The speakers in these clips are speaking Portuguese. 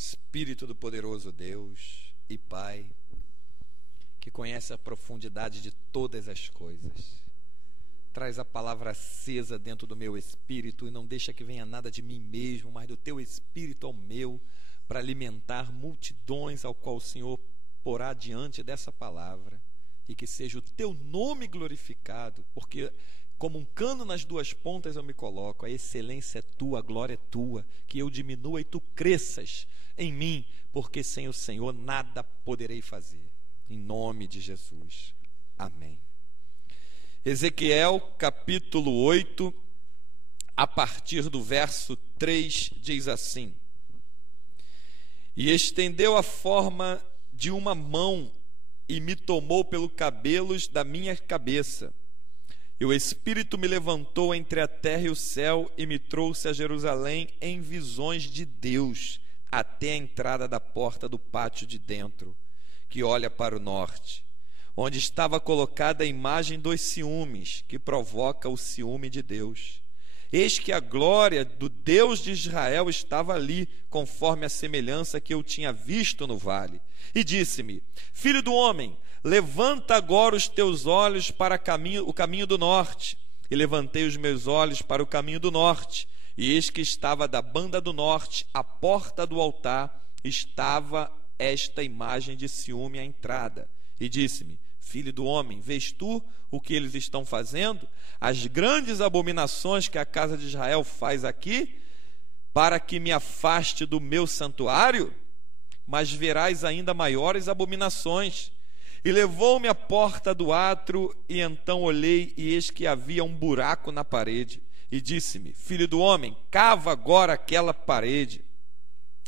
Espírito do poderoso Deus e Pai, que conhece a profundidade de todas as coisas, traz a palavra acesa dentro do meu espírito e não deixa que venha nada de mim mesmo, mas do teu espírito ao meu, para alimentar multidões ao qual o Senhor porá diante dessa palavra, e que seja o teu nome glorificado, porque como um cano nas duas pontas eu me coloco, a excelência é tua, a glória é tua, que eu diminua e tu cresças em mim, porque sem o Senhor nada poderei fazer, em nome de Jesus, amém. Ezequiel capítulo 8, a partir do verso 3, diz assim: E estendeu a forma de uma mão e me tomou pelos cabelos da minha cabeça, e o Espírito me levantou entre a terra e o céu e me trouxe a Jerusalém em visões de Deus, até a entrada da porta do pátio de dentro, que olha para o norte, onde estava colocada a imagem dos ciúmes, que provoca o ciúme de Deus. Eis que a glória do Deus de Israel estava ali, conforme a semelhança que eu tinha visto no vale. E disse-me: Filho do homem, levanta agora os teus olhos para o caminho do norte. E levantei os meus olhos para o caminho do norte, e eis que estava da banda do norte, à porta do altar, estava esta imagem de ciúme à entrada. E disse-me: Filho do homem, vês tu o que eles estão fazendo? As grandes abominações que a casa de Israel faz aqui, para que me afaste do meu santuário? Mas verás ainda maiores abominações. E levou-me à porta do átrio, e então olhei, e eis que havia um buraco na parede. E disse-me: Filho do homem, cava agora aquela parede.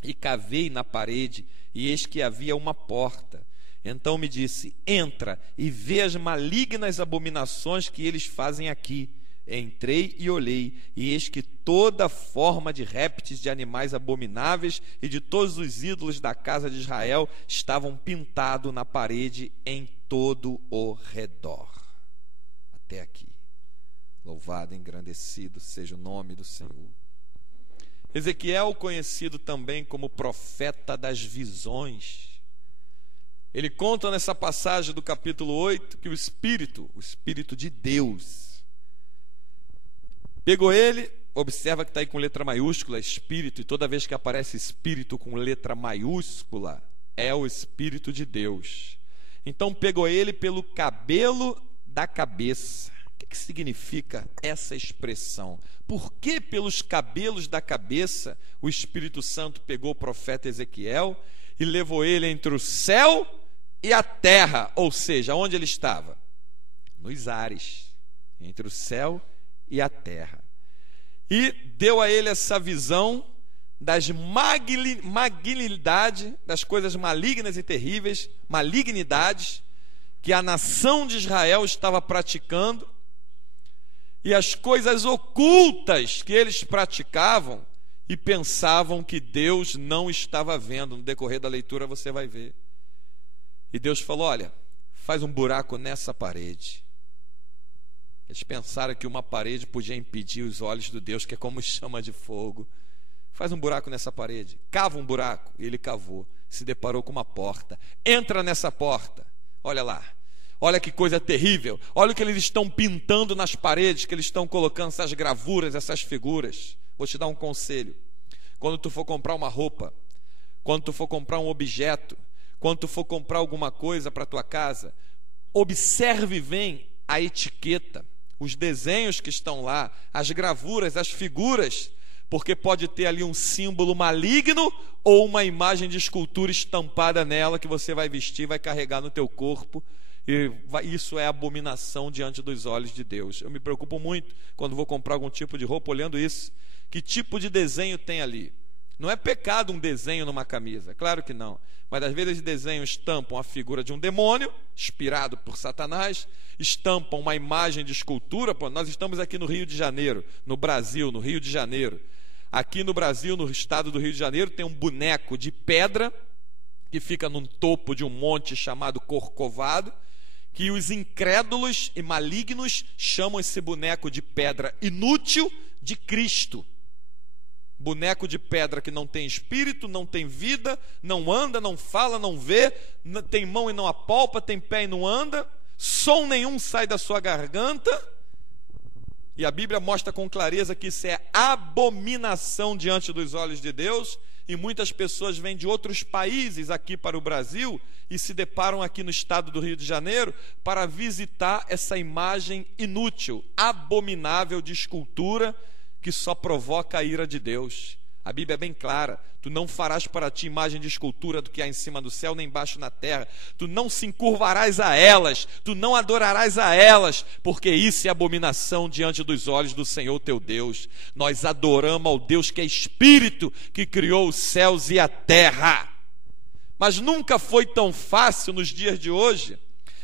E cavei na parede, e eis que havia uma porta. Então me disse: Entra e vê as malignas abominações que eles fazem aqui. Entrei e olhei, e eis que toda forma de répteis, de animais abomináveis e de todos os ídolos da casa de Israel estavam pintados na parede em todo o redor. Até aqui. Louvado e engrandecido seja o nome do Senhor. Ezequiel, conhecido também como profeta das visões, ele conta nessa passagem do capítulo 8 que o Espírito de Deus, pegou ele. Observa que está aí com letra maiúscula, Espírito, e toda vez que aparece Espírito com letra maiúscula, é o Espírito de Deus. Então pegou ele pelo cabelo da cabeça. O que significa essa expressão? Por que pelos cabelos da cabeça o Espírito Santo pegou o profeta Ezequiel e levou ele entre o céu e a terra? Ou seja, onde ele estava? Nos ares, entre o céu e a terra. E deu a ele essa visão das malignidades, das coisas malignas e terríveis, malignidades que a nação de Israel estava praticando, e as coisas ocultas que eles praticavam e pensavam que Deus não estava vendo. No decorrer da leitura você vai ver. E Deus falou: olha, faz um buraco nessa parede. Eles pensaram que uma parede podia impedir os olhos do Deus, que é como chama de fogo. Faz um buraco nessa parede, cava um buraco. E ele cavou, se deparou com uma porta. Entra nessa porta, olha lá. Olha que coisa terrível. Olha o que eles estão pintando nas paredes, que eles estão colocando essas gravuras, essas figuras. Vou te dar um conselho. Quando tu for comprar uma roupa, quando tu for comprar um objeto, quando tu for comprar alguma coisa para tua casa, observe bem a etiqueta, os desenhos que estão lá, as gravuras, as figuras, porque pode ter ali um símbolo maligno ou uma imagem de escultura estampada nela que você vai vestir, vai carregar no teu corpo. E isso é abominação diante dos olhos de Deus. Eu me preocupo muito quando vou comprar algum tipo de roupa olhando isso. Que tipo de desenho tem ali? Não é pecado um desenho numa camisa, claro que não. Mas às vezes eles desenham, estampam a figura de um demônio, inspirado por Satanás, estampam uma imagem de escultura. Pô, nós estamos aqui no Rio de Janeiro, no Brasil, no Rio de Janeiro. Aqui no Brasil, no estado do Rio de Janeiro, tem um boneco de pedra que fica num topo de um monte chamado Corcovado, que os incrédulos e malignos chamam esse boneco de pedra inútil de Cristo. Boneco de pedra que não tem espírito, não tem vida, não anda, não fala, não vê, tem mão e não apalpa, tem pé e não anda, som nenhum sai da sua garganta. E a Bíblia mostra com clareza que isso é abominação diante dos olhos de Deus. E muitas pessoas vêm de outros países aqui para o Brasil e se deparam aqui no estado do Rio de Janeiro para visitar essa imagem inútil, abominável de escultura, que só provoca a ira de Deus. A Bíblia é bem clara: tu não farás para ti imagem de escultura do que há em cima do céu, nem embaixo na terra. Tu não se encurvarás a elas, tu não adorarás a elas, porque isso é abominação diante dos olhos do Senhor teu Deus. Nós adoramos ao Deus que é Espírito, que criou os céus e a terra. Mas nunca foi tão fácil nos dias de hoje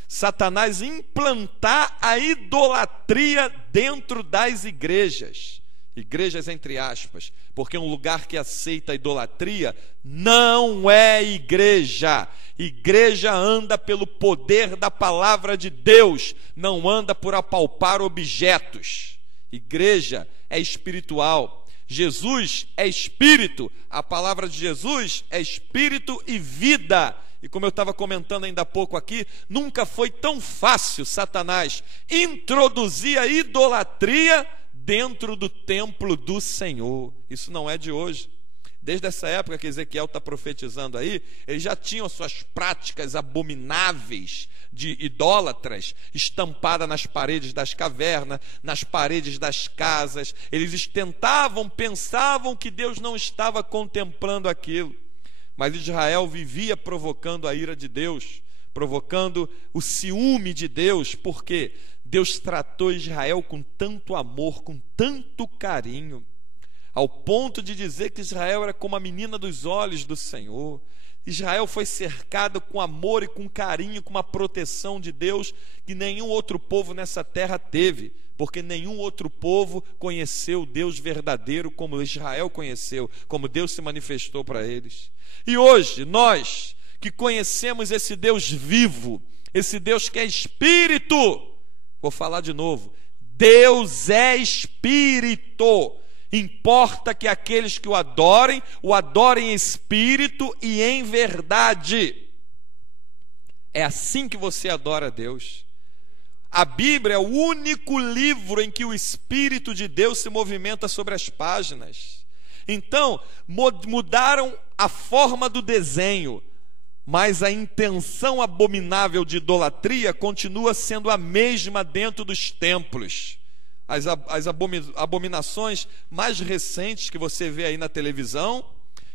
Satanás implantar a idolatria dentro das igrejas. Igrejas entre aspas, porque um lugar que aceita a idolatria não é igreja. Igreja anda pelo poder da palavra de Deus, não anda por apalpar objetos. Igreja é espiritual. Jesus é espírito. A palavra de Jesus é espírito e vida. E como eu estava comentando ainda há pouco aqui, nunca foi tão fácil Satanás introduzir a idolatria dentro do templo do Senhor. Isso não é de hoje. Desde essa época que Ezequiel está profetizando aí, eles já tinham suas práticas abomináveis de idólatras estampadas nas paredes das cavernas, nas paredes das casas. Eles pensavam que Deus não estava contemplando aquilo. Mas Israel vivia provocando a ira de Deus, provocando o ciúme de Deus, porque Deus tratou Israel com tanto amor, com tanto carinho, ao ponto de dizer que Israel era como a menina dos olhos do Senhor. Israel foi cercado com amor e com carinho, com uma proteção de Deus que nenhum outro povo nessa terra teve, porque nenhum outro povo conheceu o Deus verdadeiro como Israel conheceu, como Deus se manifestou para eles. E hoje, nós que conhecemos esse Deus vivo, esse Deus que é Espírito, vou falar de novo: Deus é Espírito. Importa que aqueles que o adorem em espírito e em verdade. É assim que você adora a Deus. A Bíblia é o único livro em que o Espírito de Deus se movimenta sobre as páginas. Então, mudaram a forma do desenho, mas a intenção abominável de idolatria continua sendo a mesma dentro dos templos. As abominações mais recentes que você vê aí na televisão,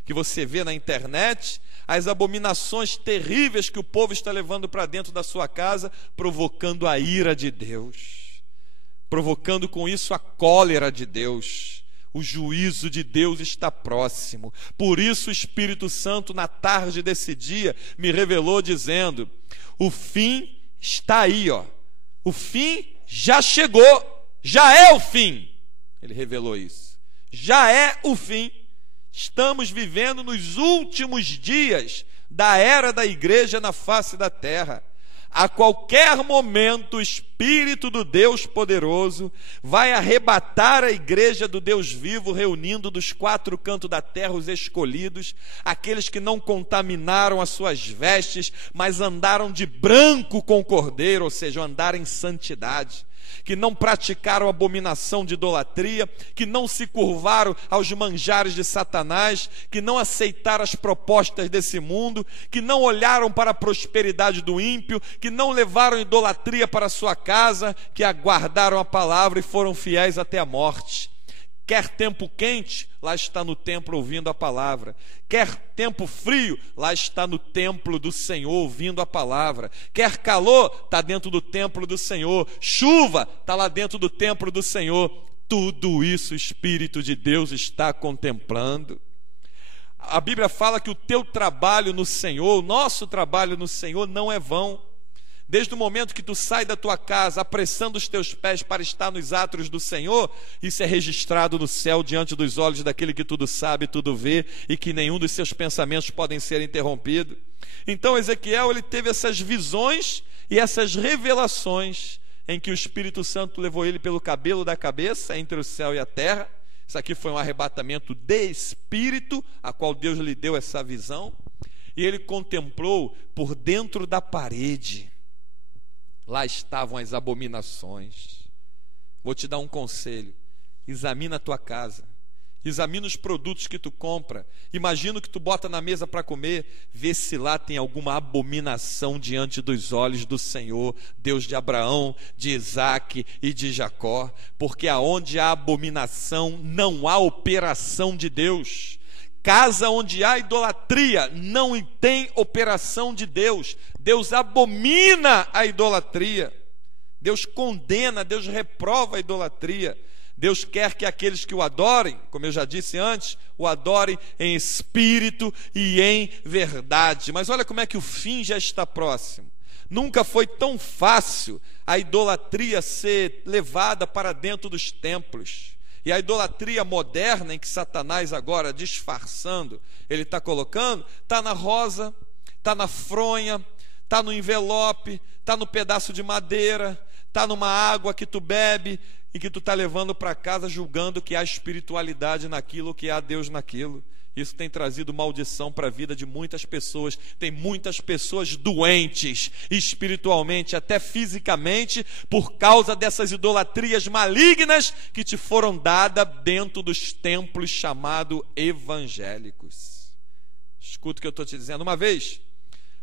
que você vê na internet, as abominações terríveis que o povo está levando para dentro da sua casa, provocando a ira de Deus, provocando com isso a cólera de Deus. O juízo de Deus está próximo. Por isso o Espírito Santo, na tarde desse dia, me revelou dizendo: o fim está aí, ó. O fim já chegou. Já é o fim. Ele revelou isso. Já é o fim. Estamos vivendo nos últimos dias da era da igreja na face da terra. A qualquer momento o Espírito do Deus poderoso vai arrebatar a igreja do Deus vivo, reunindo dos quatro cantos da terra os escolhidos, aqueles que não contaminaram as suas vestes, mas andaram de branco com o Cordeiro, ou seja, andaram em santidade, que não praticaram abominação de idolatria, que não se curvaram aos manjares de Satanás, que não aceitaram as propostas desse mundo, que não olharam para a prosperidade do ímpio, que não levaram idolatria para a sua casa, que aguardaram a palavra e foram fiéis até a morte. Quer tempo quente, lá está no templo ouvindo a palavra. Quer tempo frio, lá está no templo do Senhor ouvindo a palavra. Quer calor, está dentro do templo do Senhor. Chuva, está lá dentro do templo do Senhor. Tudo isso o Espírito de Deus está contemplando. A Bíblia fala que o teu trabalho no Senhor, o nosso trabalho no Senhor não é vão. Desde o momento que tu sai da tua casa, apressando os teus pés para estar nos átrios do Senhor, isso é registrado no céu diante dos olhos daquele que tudo sabe, tudo vê, e que nenhum dos seus pensamentos podem ser interrompido. Então Ezequiel, ele teve essas visões e essas revelações, em que o Espírito Santo levou ele pelo cabelo da cabeça, entre o céu e a terra, Isso aqui foi um arrebatamento de espírito, a qual Deus lhe deu essa visão, e ele contemplou por dentro da parede. Lá estavam as abominações. Vou te dar um conselho: examina a tua casa, examina os produtos que tu compra, imagina o que tu bota na mesa para comer, vê se lá tem alguma abominação diante dos olhos do Senhor, Deus de Abraão, de Isaque e de Jacó, porque aonde há abominação não há operação de Deus. Casa onde há idolatria não tem operação de Deus. Deus abomina a idolatria, Deus condena, Deus reprova a idolatria. Deus quer que aqueles que o adorem, como eu já disse antes, o adorem em espírito e em verdade. Mas olha como é que o fim já está próximo. Nunca foi tão fácil a idolatria ser levada para dentro dos templos. E a idolatria moderna, em que Satanás agora, disfarçando, ele está colocando, está na rosa, está na fronha, está no envelope, está no pedaço de madeira, está numa água que tu bebe e que tu está levando para casa julgando que há espiritualidade naquilo, que há Deus naquilo. Isso tem trazido maldição para a vida de muitas pessoas. Tem muitas pessoas doentes espiritualmente, até fisicamente, por causa dessas idolatrias malignas que te foram dadas dentro dos templos chamados evangélicos. Escuta o que eu estou te dizendo. Uma vez,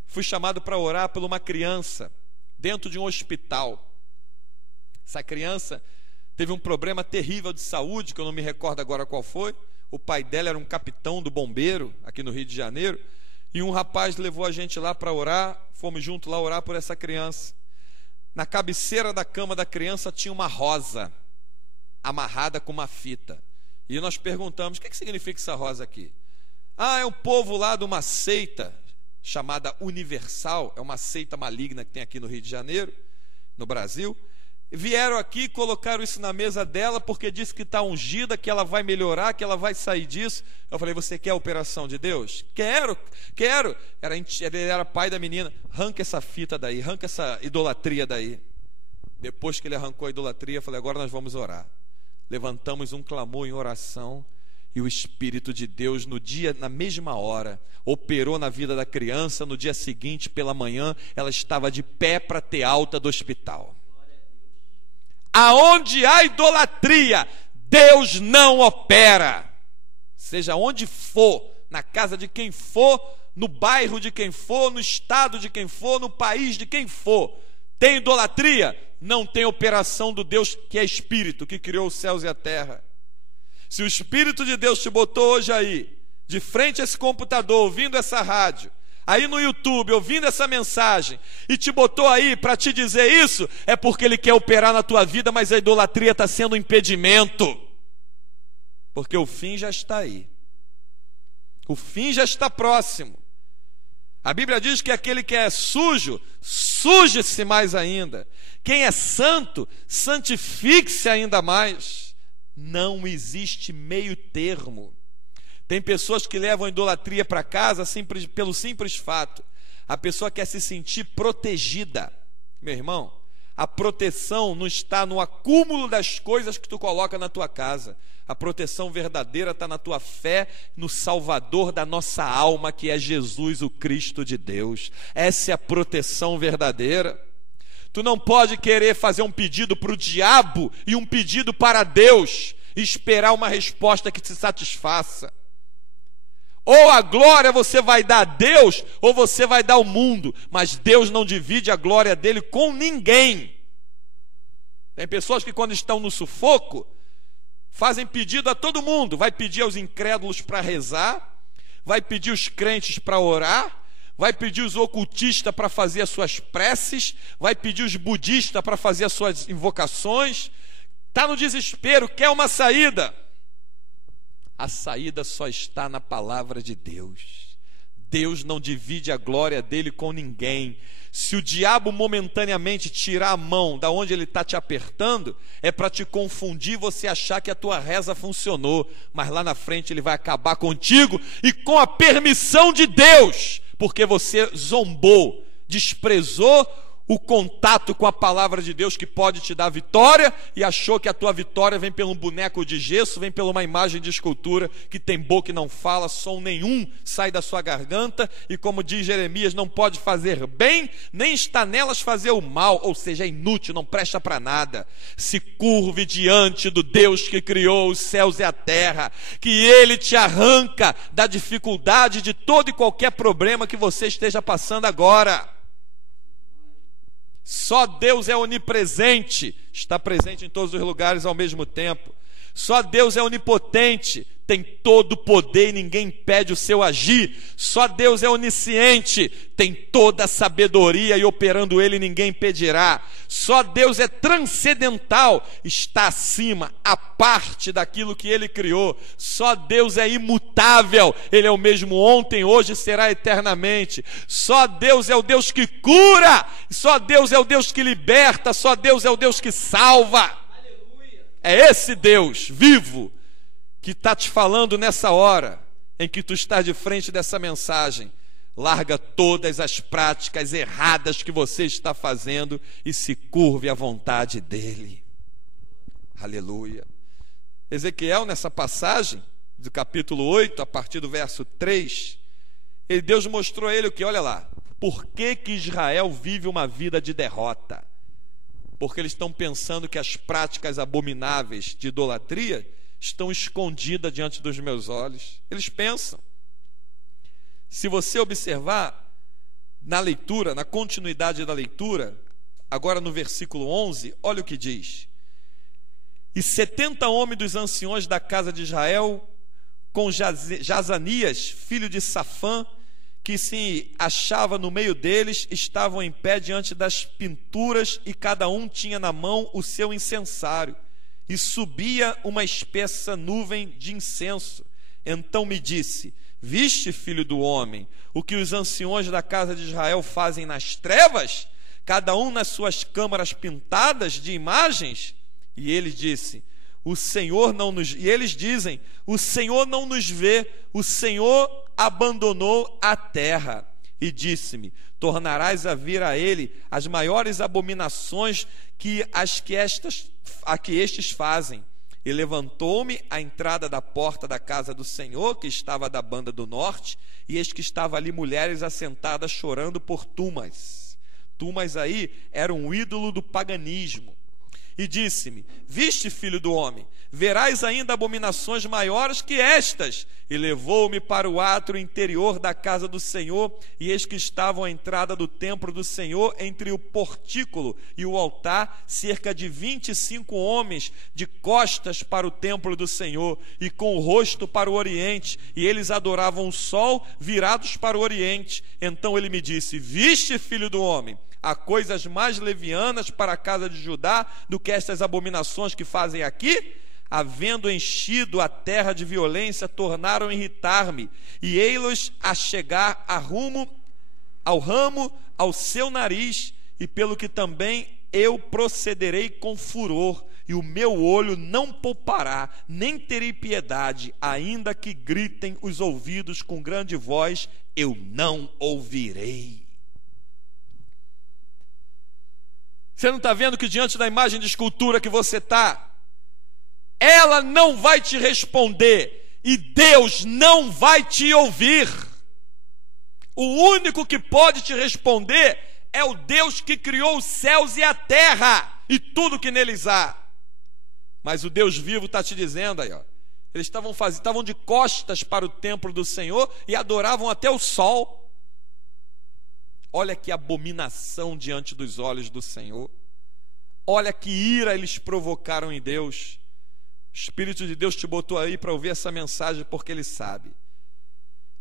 fui chamado para orar por uma criança dentro de um hospital. Essa criança teve um problema terrível de saúde, que eu não me recordo agora qual foi. O pai dela era um capitão do bombeiro, aqui no Rio de Janeiro, e um rapaz levou a gente lá para orar, fomos juntos lá orar por essa criança. Na cabeceira da cama da criança tinha uma rosa, amarrada com uma fita. E nós perguntamos: o que significa essa rosa aqui? Ah, é um povo lá de uma seita chamada Universal, é uma seita maligna que tem aqui no Rio de Janeiro, no Brasil. Vieram aqui e colocaram isso na mesa dela porque disse que está ungida, que ela vai melhorar, que ela vai sair disso. Eu falei: você quer a operação de Deus? Quero. Ele era pai da menina. Arranca essa fita daí, arranca essa idolatria daí. Depois que ele arrancou a idolatria, eu falei: agora nós vamos orar. Levantamos um clamor em oração e o Espírito de Deus, na mesma hora, operou na vida da criança. No dia seguinte, pela manhã, ela estava de pé para ter alta do hospital. Aonde há idolatria, Deus não opera. Seja onde for, na casa de quem for, no bairro de quem for, no estado de quem for, no país de quem for, tem idolatria, não tem operação do Deus que é Espírito, que criou os céus e a terra. Se o Espírito de Deus te botou hoje aí, de frente a esse computador, ouvindo essa rádio, aí no YouTube, ouvindo essa mensagem, e te botou aí para te dizer isso, é porque Ele quer operar na tua vida, mas a idolatria está sendo um impedimento, porque o fim já está aí, o fim já está próximo. A Bíblia diz que aquele que é sujo, suje-se mais ainda. Quem é santo, santifique-se ainda mais. Não existe meio termo. Tem pessoas que levam a idolatria para casa pelo simples fato: a pessoa quer se sentir protegida. Meu irmão, a proteção não está no acúmulo das coisas que tu coloca na tua casa. A proteção verdadeira está na tua fé no Salvador da nossa alma, que é Jesus, o Cristo de Deus. Essa é a proteção verdadeira. Tu não pode querer fazer um pedido para o diabo e um pedido para Deus e esperar uma resposta que te satisfaça. Ou a glória você vai dar a Deus, ou você vai dar ao mundo. Mas Deus não divide a glória dele com ninguém. Tem pessoas que, quando estão no sufoco, fazem pedido a todo mundo. Vai pedir aos incrédulos para rezar, vai pedir os crentes para orar, vai pedir os ocultistas para fazer as suas preces, vai pedir os budistas para fazer as suas invocações. Está no desespero, quer uma saída. A saída só está na palavra de Deus. Deus não divide a glória dele com ninguém. Se o diabo momentaneamente tirar a mão da onde ele está te apertando, é para te confundir, você achar que a tua reza funcionou, mas lá na frente ele vai acabar contigo e com a permissão de Deus, porque você zombou, desprezou o contato com a palavra de Deus que pode te dar vitória e achou que a tua vitória vem pelo boneco de gesso, vem pela uma imagem de escultura que tem boca e não fala, som nenhum sai da sua garganta e, como diz Jeremias, não pode fazer bem, nem está nelas fazer o mal, ou seja, é inútil, não presta para nada. Se curve diante do Deus que criou os céus e a terra, que Ele te arranca da dificuldade de todo e qualquer problema que você esteja passando agora. Só Deus é onipresente, está presente em todos os lugares ao mesmo tempo. Só Deus é onipotente, tem todo o poder e ninguém impede o seu agir. Só Deus é onisciente, tem toda a sabedoria e operando Ele ninguém impedirá. Só Deus é transcendental, está acima, à parte daquilo que Ele criou. Só Deus é imutável, Ele é o mesmo ontem, hoje e será eternamente. Só Deus é o Deus que cura, só Deus é o Deus que liberta, só Deus é o Deus que salva. É esse Deus vivo que está te falando nessa hora em que tu estás de frente dessa mensagem. Larga todas as práticas erradas que você está fazendo e se curve à vontade dele. Aleluia. Ezequiel, nessa passagem do capítulo 8, a partir do verso 3, Deus mostrou a ele o que? Olha lá. Por que Israel vive uma vida de derrota? Porque eles estão pensando que as práticas abomináveis de idolatria estão escondidas diante dos meus olhos. Eles pensam. Se você observar na leitura, na continuidade da leitura, agora no versículo 11, olha o que diz. E 70 homens dos anciões da casa de Israel, com Jazanias, filho de Safã, que se achava no meio deles, estavam em pé diante das pinturas e cada um tinha na mão o seu incensário e subia uma espessa nuvem de incenso. Então me disse: viste, filho do homem, o que os anciões da casa de Israel fazem nas trevas, cada um nas suas câmaras pintadas de imagens? E ele disse: o Senhor não nos... E eles dizem: o Senhor não nos vê, o Senhor abandonou a terra. E disse-me: tornarás a vir a ele as maiores abominações que estes fazem. E levantou-me à entrada da porta da casa do Senhor, que estava da banda do norte, e eis que estava ali mulheres assentadas chorando por Tumas. Tumas aí era um ídolo do paganismo. E disse-me: viste, filho do homem, verás ainda abominações maiores que estas. E levou-me para o átrio interior da casa do Senhor, e eis que estavam à entrada do templo do Senhor, entre o portículo e o altar, cerca de 25 homens, de costas para o templo do Senhor, e com o rosto para o oriente, e eles adoravam o sol, virados para o oriente. Então ele me disse: viste, filho do homem, há coisas mais levianas para a casa de Judá do que estas abominações que fazem aqui? Havendo enchido a terra de violência, tornaram a irritar-me, e ei-los a chegar ao ramo ao seu nariz, e pelo que também eu procederei com furor, e o meu olho não poupará, nem terei piedade, ainda que gritem os ouvidos com grande voz, eu não ouvirei. Você não está vendo que diante da imagem de escultura que você está, ela não vai te responder e Deus não vai te ouvir? O único que pode te responder é o Deus que criou os céus e a terra e tudo que neles há. Mas o Deus vivo está te dizendo aí, ó, eles estavam de costas para o templo do Senhor e adoravam até o sol. Olha que abominação diante dos olhos do Senhor. Olha que ira eles provocaram em Deus. O Espírito de Deus te botou aí para ouvir essa mensagem porque Ele sabe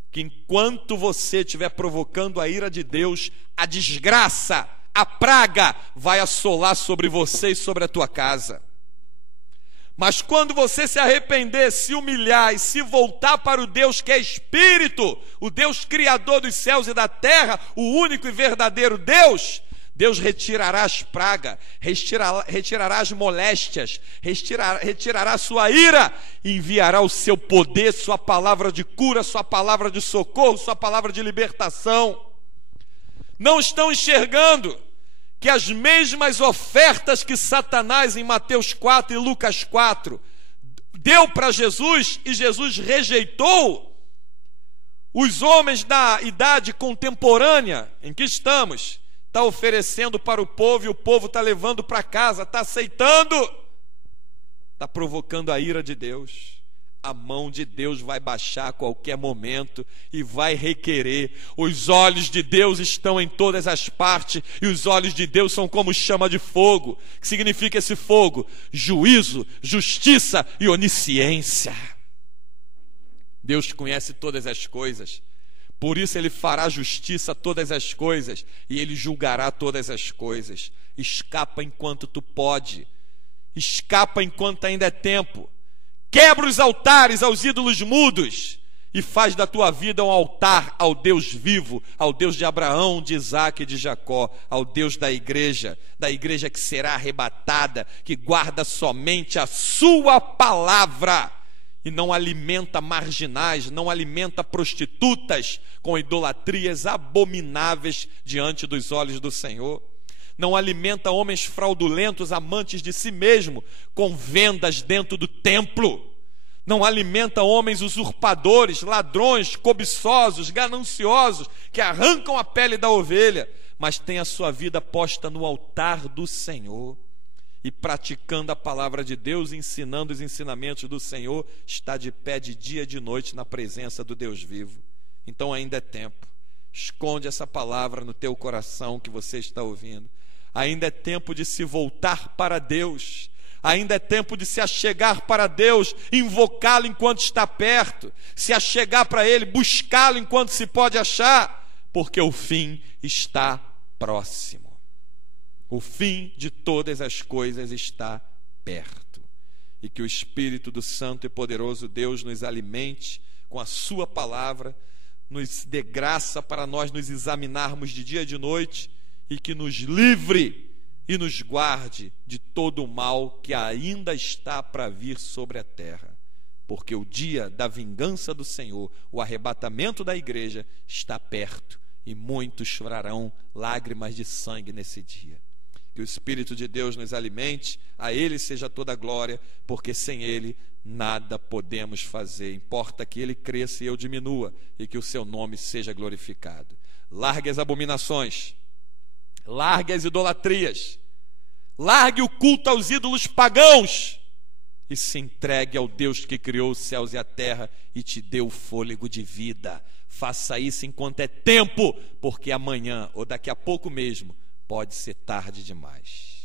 que enquanto você estiver provocando a ira de Deus, a desgraça, a praga vai assolar sobre você e sobre a tua casa. Mas quando você se arrepender, se humilhar e se voltar para o Deus que é Espírito, o Deus Criador dos céus e da terra, o único e verdadeiro Deus, Deus retirará as pragas, retirará as moléstias, retirará a sua ira, e enviará o seu poder, sua palavra de cura, sua palavra de socorro, sua palavra de libertação. Não estão enxergando que as mesmas ofertas que Satanás em Mateus 4 e Lucas 4 deu para Jesus e Jesus rejeitou, os homens da idade contemporânea em que estamos, está oferecendo para o povo e o povo está levando para casa, está aceitando, está provocando a ira de Deus. A mão de Deus vai baixar a qualquer momento e vai requerer. Os olhos de Deus estão em todas as partes e os olhos de Deus são como chama de fogo. O que significa esse fogo? Juízo, justiça e onisciência. Deus conhece todas as coisas, por isso Ele fará justiça a todas as coisas e Ele julgará todas as coisas. Escapa enquanto tu pode, escapa enquanto ainda é tempo. Quebra os altares aos ídolos mudos e faz da tua vida um altar ao Deus vivo, ao Deus de Abraão, de Isaque e de Jacó, ao Deus da igreja que será arrebatada, que guarda somente a sua palavra e não alimenta marginais, não alimenta prostitutas com idolatrias abomináveis diante dos olhos do Senhor. Não alimenta homens fraudulentos, amantes de si mesmo, com vendas dentro do templo. Não alimenta homens usurpadores, ladrões, cobiçosos, gananciosos, que arrancam a pele da ovelha, mas tem a sua vida posta no altar do Senhor. E praticando a palavra de Deus, ensinando os ensinamentos do Senhor, está de pé de dia e de noite na presença do Deus vivo. Então ainda é tempo. Esconde essa palavra no teu coração que você está ouvindo. Ainda é tempo de se voltar para Deus. Ainda é tempo de se achegar para Deus, invocá-lo enquanto está perto, se achegar para Ele, buscá-lo enquanto se pode achar, porque o fim está próximo. O fim de todas as coisas está perto. E que o Espírito do Santo e poderoso Deus nos alimente com a sua palavra, nos dê graça para nós nos examinarmos de dia e de noite, e que nos livre e nos guarde de todo o mal que ainda está para vir sobre a terra. Porque o dia da vingança do Senhor, o arrebatamento da igreja, está perto, e muitos chorarão lágrimas de sangue nesse dia. Que o Espírito de Deus nos alimente, a Ele seja toda a glória, porque sem Ele nada podemos fazer. Importa que Ele cresça e eu diminua, e que o seu nome seja glorificado. Largue as abominações, largue as idolatrias, largue o culto aos ídolos pagãos e se entregue ao Deus que criou os céus e a terra e te deu fôlego de vida. Faça isso enquanto é tempo, porque amanhã ou daqui a pouco mesmo pode ser tarde demais.